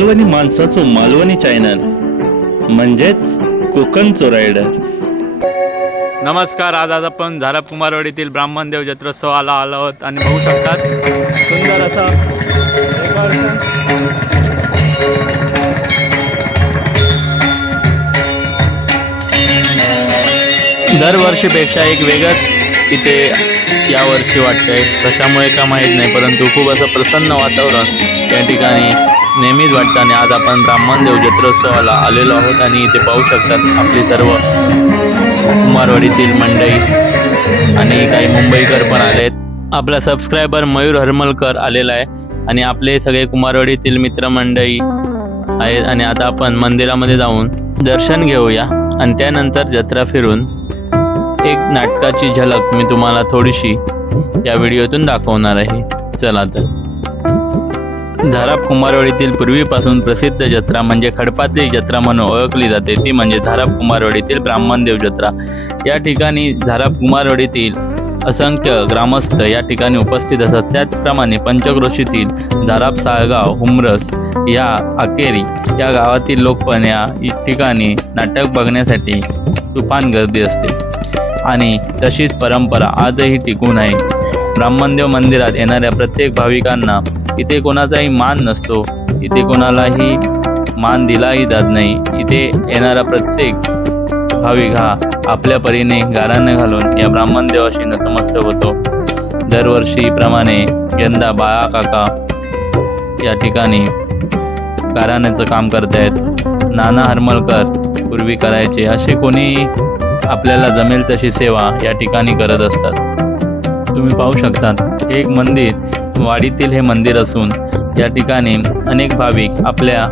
मालवणी माणसाचो मालवणी चॅनल म्हणजेच कोकणचो रायडर नमस्कार आज आज आपण झारा कुमारवाडीतील ब्राह्मणदेव जत्रोत्सवाला आलो आहोत आणि बघू शकतात सुंदर असं दरवर्षीपेक्षा एक वेगळंच इथे यावर्षी वाटतंय. कशामुळे का माहीत नाही परंतु खूप असं प्रसन्न वातावरण या ठिकाणी नेहमीच वाटतं आणि आज आपण ब्राह्मणदेव जत्रोत्सवाला आलेलो आहोत आणि इथे पाहू शकतात आपली सर्व कुमारवाडीतील मंडई आणि काही मुंबईकर पण आले आहेत आपला सबस्क्रायबर मयूर हरमलकर आलेला आहे. आणि आपले सगळे कुमारवाडीतील मित्रमंडळी आहेत. आणि आता आपण मंदिरामध्ये जाऊन दर्शन घेऊया. आणि त्यानंतर जत्रा फिरून एक नाटकाची झलक मी तुम्हाला थोडीशी या व्हिडिओतून दाखवणार आहे. चला तर. धाराप कुमारवाडीतील पूर्वीपासून प्रसिद्ध जत्रा म्हणजे खडपातली जत्रा म्हणून ओळखली जाते. ती म्हणजे धाराप कुमारवाडीतील ब्राह्मणदेव जत्रा. या ठिकाणी झाराप कुमारवाडीतील असंख्य ग्रामस्थ या ठिकाणी उपस्थित असतात. त्याचप्रमाणे पंचक्रोशीतील धाराप साळगाव हुमरस या अकेरी या गावातील लोक पण या ठिकाणी नाटक बघण्यासाठी तुफान गर्दी असते. आणि तशीच परंपरा आजही टिकून आहे. ब्राह्मणदेव मंदिरात येणाऱ्या प्रत्येक भाविकांना इथे कोणाचाही मान नसतो इथे कोणालाही मान दिलाही जात नाही. इथे येणारा प्रत्येक भाविक हा आपल्या परीने गाराने घालून या ब्राह्मण देवाशी नतमस्तक होतो. दरवर्षीप्रमाणे यंदा बाळा काका या ठिकाणी गाराण्याचं काम करतायत. नाना हरमलकर पूर्वी करायचे असे कोणी आपल्याला जमेल तशी सेवा या ठिकाणी करत असतात. तुम्ही पाहू शकतात एक मंदिर वाडीतील हे मंदिर असून या ठिकाणी अनेक भाविक आपल्या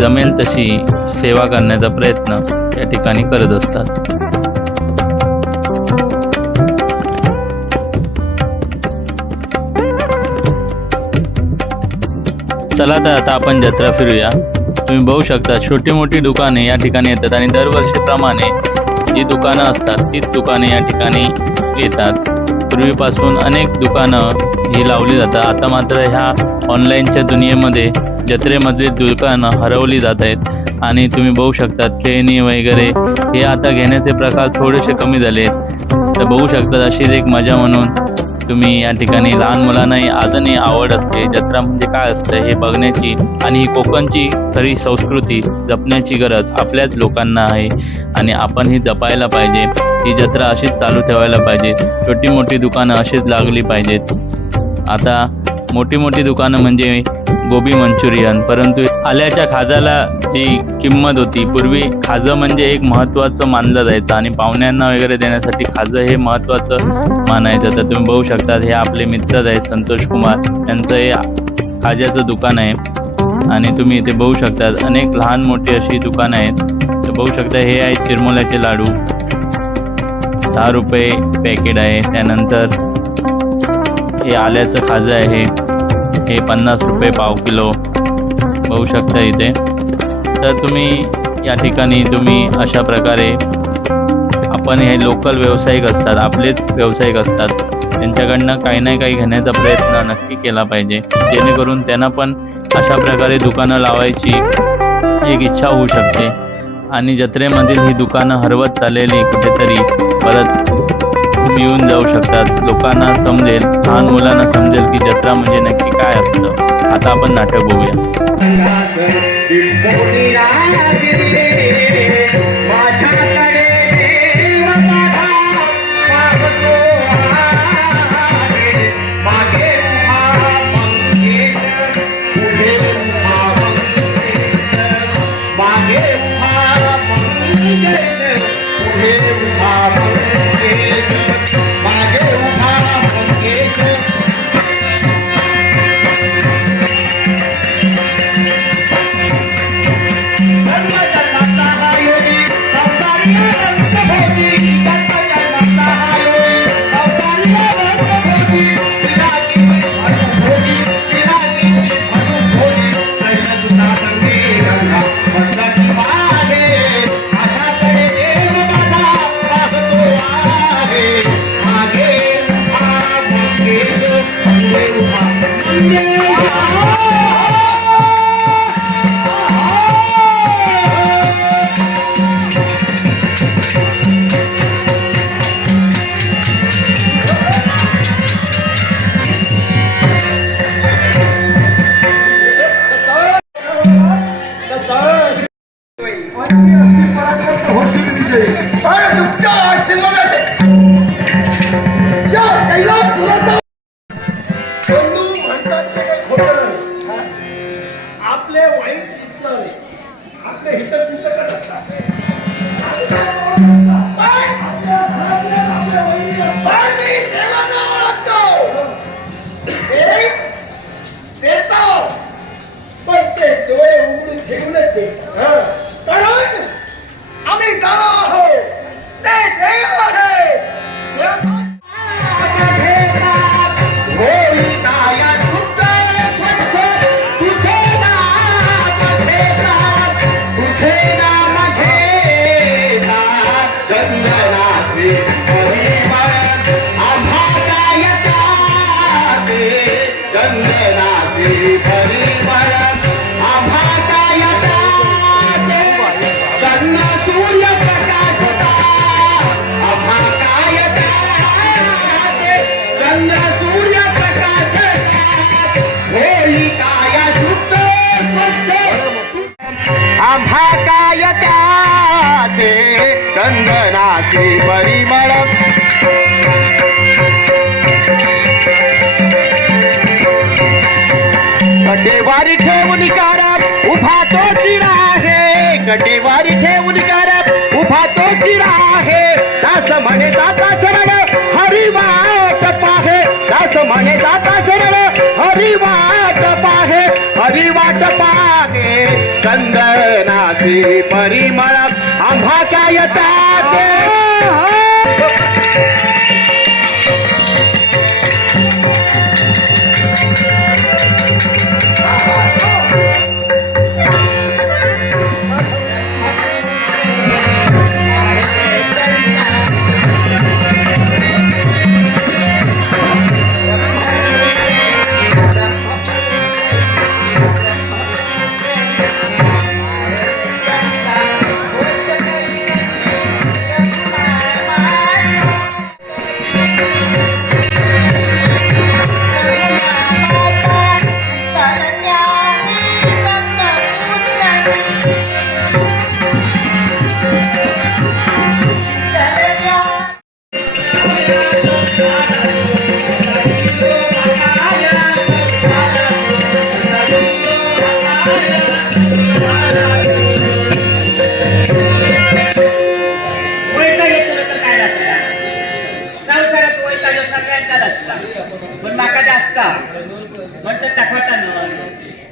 जमेल तशी सेवा करण्याचा प्रयत्न या ठिकाणी करत असतात. चला तर आता आपण जत्रा फिरूया. तुम्ही बघू शकता छोटी मोठी दुकाने या ठिकाणी येतात आणि दरवर्षीप्रमाणे जी दुकानं असतात तीच दुकाने या ठिकाणी येतात. पूर्वीपासून अनेक दुकानं ही लावली जातात. आता मात्र ह्या ऑनलाईनच्या दुनियेमध्ये जत्रेमधली दुकानं हरवली जात आहेत. आणि तुम्ही बघू शकतात खेळणी वगैरे हे आता घेण्याचे प्रकार थोडेसे कमी झाले आहेत. तर बघू शकतात अशीच एक मजा म्हणून तुम्ही या ठिकाणी लहान मुलांनाही अजूनही आवड असते. जत्रा म्हणजे काय असतं हे बघण्याची आणि ही कोकणची खरी संस्कृती जपण्याची गरज आपल्याच लोकांना आहे. आणि आपण ही जपायला पाहिजे. ही जत्रा अशीच चालू ठेवायला पाहिजे. छोटी मोठी दुकानं अशीच लागली पाहिजेत. आता मोठी मोठी दुकानं म्हणजे गोबी मंचुरियन परंतु आल्याच्या खाजाला जी किंमत होती पूर्वी खाजं म्हणजे एक महत्त्वाचं मानलं जायचं आणि पाहुण्यांना वगैरे देण्यासाठी खाजं हे महत्त्वाचं मानायचं. तर तुम्ही बघू शकतात हे आपले मित्रच आहेत संतोष कुमार. त्यांचं हे खाज्याचं दुकान आहे. आणि तुम्ही इथे बघू शकतात अनेक लहान मोठी अशी दुकानं आहेत. तर बघू शकता हे आहेत चिरमुल्याचे लाडू. दहा रुपये पॅकेट आहे. त्यानंतर हे आल्याचं खाजं आहे. हे पन्नास रुपये पाव किलो होऊ शकतं इथे. तर तुम्ही या ठिकाणी तुम्ही अशा प्रकारे आपण हे लोकल व्यावसायिक असतात आपलेच व्यावसायिक असतात. त्यांच्याकडनं काही ना काही घेण्याचा प्रयत्न नक्की केला पाहिजे. जेणेकरून त्यांना पण अशा प्रकारे दुकानं लावायची एक इच्छा होऊ शकते. आणि जत्रेमधील ही दुकानं हरवत चाललेली कुठेतरी परत येऊन जाऊ शकतात. लोकांना समजेल लहान मुलांना समजेल की जत्रा म्हणजे नक्की काय असतं. आता आपण नाटक बघूया. आहे कटेवारी ठेवून करत उभा तो चिरा आहे. दास म्हणे दाता शरण हरी वाट पाहे. दास म्हणे दाता शरण हरी वाट पाहे. हरी वाट पाहे चंदनाचे परिमळ आम्हा काय येतात?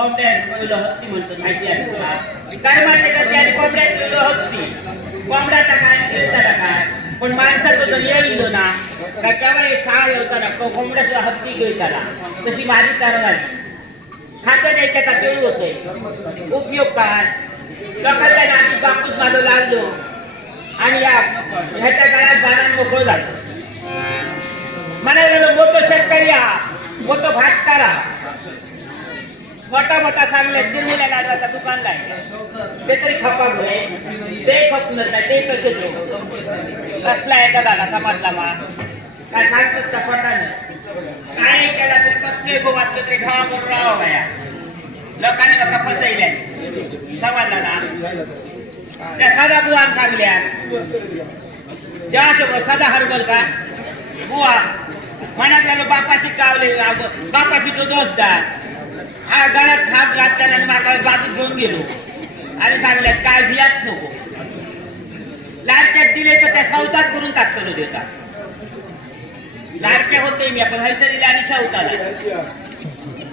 कोंबड्या मिळवलं हत्ती म्हणतो माहिती आहे तुला कर्माचे गती आणि कोंबड्यात मिळवलं हत्ती कोंबड्याचा काय आणि काय पण माणसाचा जर येळ इलो ना का केव्हा एक सहा येवताना कोंबड्या सुद्धा हत्ती गिळताना तशी माझी कारण झाली खातं द्यायचं का पिळू होतंय उपयोग काय लोकांच्या नादी बापूस माझं लागलो आणि या ह्याच्या काळात बाणान मोकळं झालं म्हणायला मोठं शेतकरी हा मोठं भात हा मोठा मोठा चांगल्या चिरमुल्या लाडवाचा दुकानला आहे ते तरी खपा घे ते खपलं नाही ते कसे देऊ? कसला आहे झाला समजला मा काय सांगतात त्या पटाने काय केला तरी कसले गो वाचले तरी घावा करून राहावं बाया. लोकांनी लोक फसैल्या समजला ना? त्या सदा बुवान सांगल्या. देवासोबत सदा हरबल का बुवा मनात लागलो बापाशी गावले बापाशी तो दोस्तदार हा गळ्यात खाप घातल्याने आणि माका बाजू घेऊन गेलो. आणि सांगल्यात काय बियात नको. लाडक्यात दिले तर त्या सौतात करून टाकतो देता लाडक्या होते मी आपण हैसरीला आणि शवताला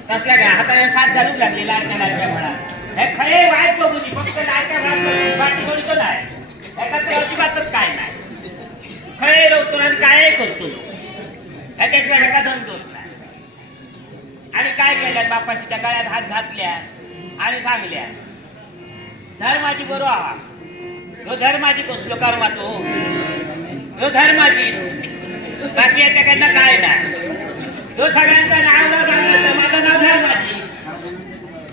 कसल्या काय हाताने साथ घालूच लागले लाडक्या लाडक्या म्हणा. हे खरे वाईट बघू मी फक्त लाडक्या म्हणा पाठी थोडी पण आहे. ह्याच्यात तर अजिबातच काय नाही. खरे रोवतो आणि काय करतो? ह्याच्याशिवाय ह्याचा दोन दोन नाही. आणि काय केल्यात? बापाशीच्या गळ्यात हात घातल्या आणि सांगल्या धर्माची बरो आहा. ह्यो धर्माची कसलो कर्मा तो ह्यो धर्माजी बाकी याच्याकडनं काय नाही. तो सगळ्यांचा नाव न तर माझं नाव धर्माची.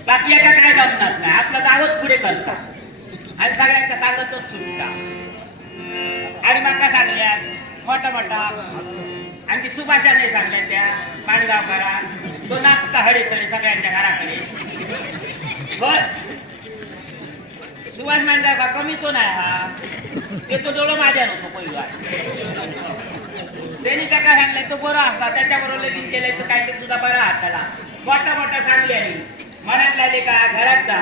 बाकी आता काय जमणार नाही. आपलं नावच पुढे करता. आणि सगळ्यांका सांगतच सुटता आणि माका सांगल्या मोठा मोठा आणि ती सुभाषाने सांगल्या त्या माणगावकरा तो नाचता हळीकडे सगळ्यांच्या घराकडे. बर सुभाष मांडा का कमी तो नाही हा. ते तो डोळं माझ्या नव्हतो पहिला त्यांनी त्या काय सांगलंय तो बरं असला त्याच्याबरोबर लगीन केलंय तर काय ते तुझा बरा हाताला मोठा मोठा सांगले मनात लागले का घरात का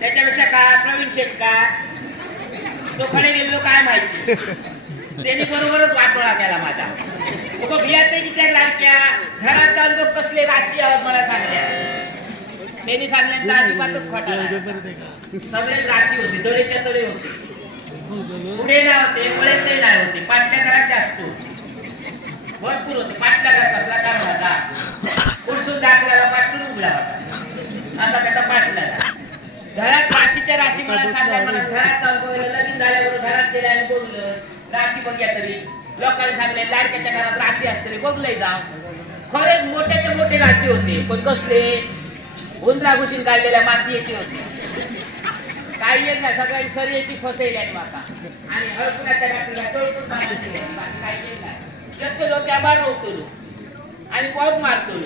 त्याच्यापेक्षा का प्रवीण शेठ का? तो कडे गेलो काय माहिती. त्यांनी बरोबरच वाटोळा केला माझा. भियात की त्या लाडक्या. घरात जाऊन तो कसले राशी आहोत मला सांगल्या त्यांनी सांगल्यानंतर अजिबातच खोटा सगळे राशी होते दरेच्या दरे होते. पुढे नाही होते वळेतही नाही होते पाटल्या घरात जास्त होते. भरपूर होते पाटल्या घरात कसला होता पुढसून दाखल्याला पाचशे उघडा होता. असा त्याचा पाठला घरात राशीच्या राशी मला सांगल्या मला घरात चालू बघितलं लगीन झाल्याबरोबर घरात गेल्या आणि बोललं राशी बघ्या तरी. लोकांनी सांगले लाडक्याच्या घरात राशी असते रे बघलंय जाव. खरेच मोठे ते मोठे राशी होते पण कसले? उंदरा घुसून काढलेल्या मातीयेचे होते. काही येत नाही सगळ्यांनी सरी अशी फसवली आणि माका. आणि हळकुण्याच्या गाठीला टोळकून काही येत नाही. रोवतलो आणि पॉप मारतो.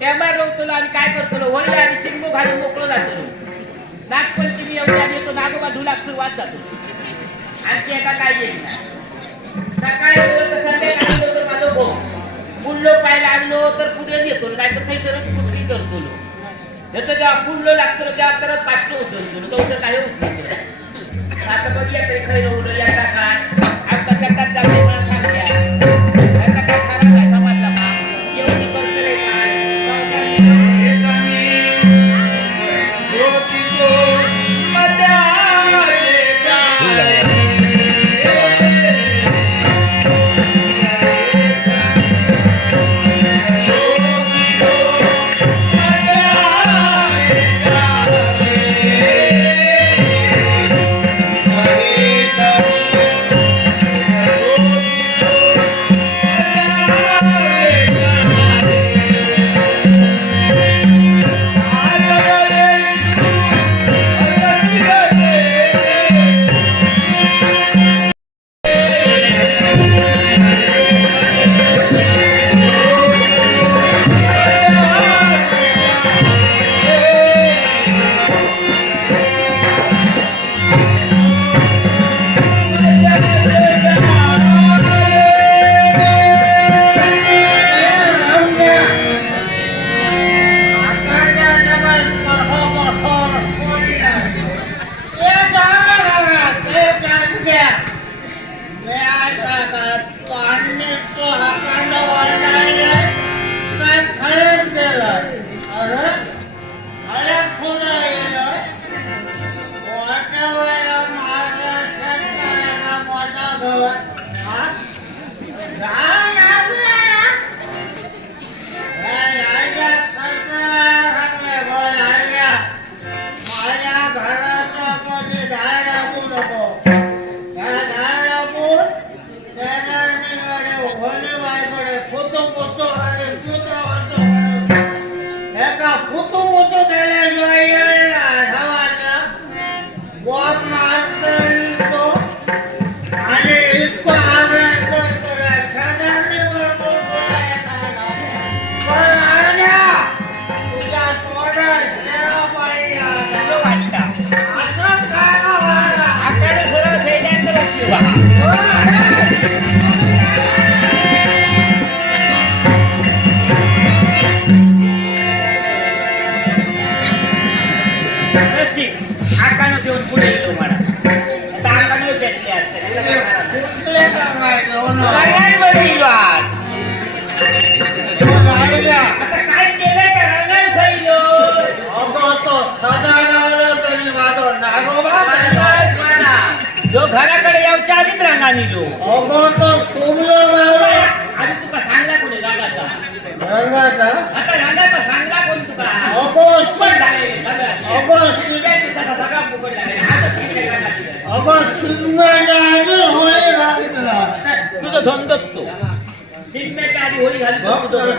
त्या रोवतो आणि काय करतो? होळी आणि शिंगो घालून मोकळो जातो. नागपंचमी एवढी आणि येतो नागोबा ढुलाक सुरुवात जातो. आणखी एका काय येत नाही. तर पुढे येतो नाही तर थैसरच कुठली करतो येतो त्या पुढलो लागतो त्या तर पाचशे उचलतो तो काय उचलतो आता बघूया तरी खैर उडलो याचा काय? आता शेतात जाते मला घराकडे यावच्या आधीच रंगा निलो अगं तो सुमलो लावला आणि तुका सांगला कोणी रंगाचा रंगाचा आता रंगाचा सांगला कोण तुका अगं फुकट शि- झाले सगळं अगं शि- तुझ्या दिवसाचा सगळा फुकट झाले हातच फिरले रंगाची. अगं शिंगाच्या आधी होळी घातला आता तुझं धंदोच तो शिगम्याच्या आधी होळी घालतो तुझं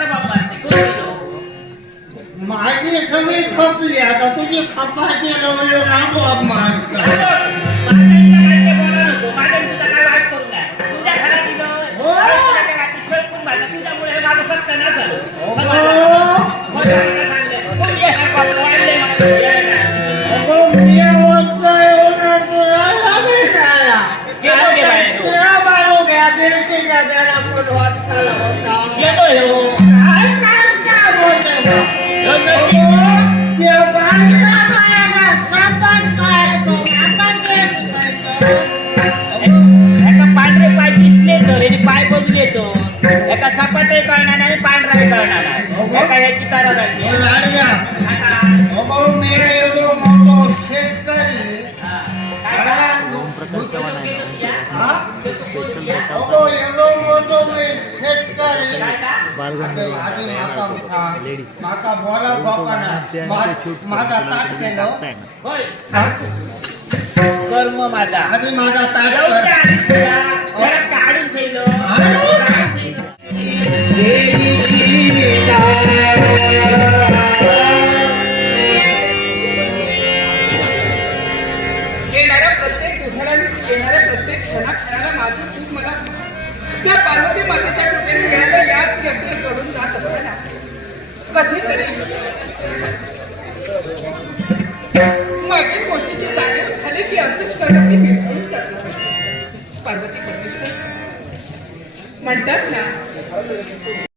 माझे सगळे खप लिहा तुझे खपाचे रवले राम माणसा कर्म माझा. आधी माझा काढून येणाऱ्या प्रत्येक दिवसाला येणाऱ्या प्रत्येक क्षणाक्षणाला माझं सुख त्या पार्वती मातेच्या कृपेने मिळाल्या याच व्यक्ती घडून जात असताना. कधीतरी मागील गोष्टीची जाणीव झाली की अंतुष्करणाची विरघळून जात. असते पार्वती परमेश्वर म्हणतात ना